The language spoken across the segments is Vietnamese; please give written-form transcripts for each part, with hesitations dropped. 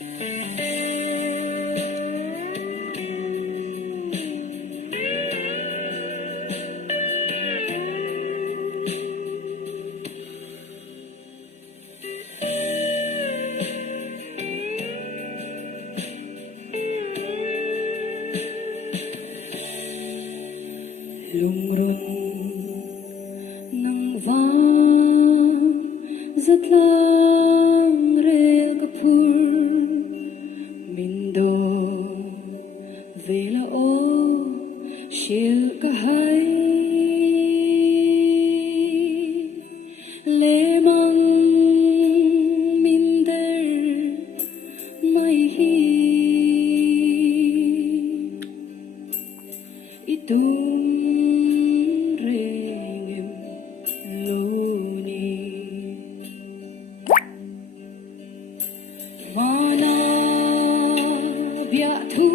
lùng rùng nang vang rất lang rel kapur mindo vela o shil kahai lemang minder mai hi itum Mana bia thu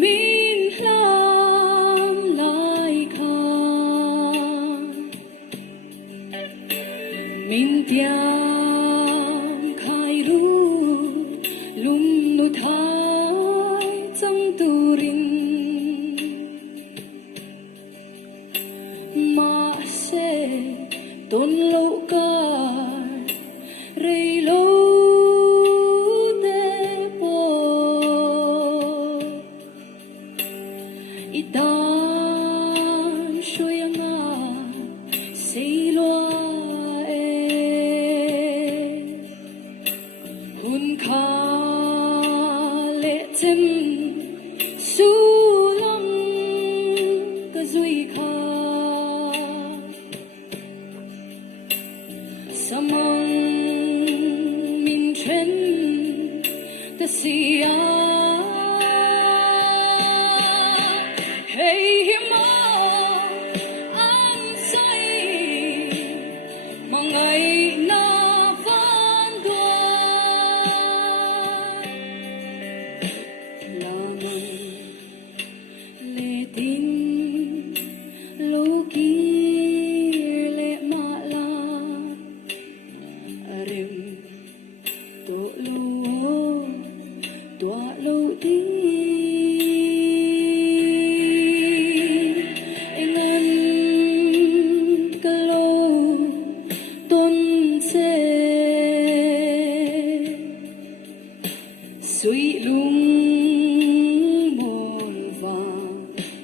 min lam lai kha min tiang khai ru lum nu thai chang turin ma se ton lo ka rei lo idan shoyanga seilwa hun kha le tem sulang ka zui kha samang min chen ta sia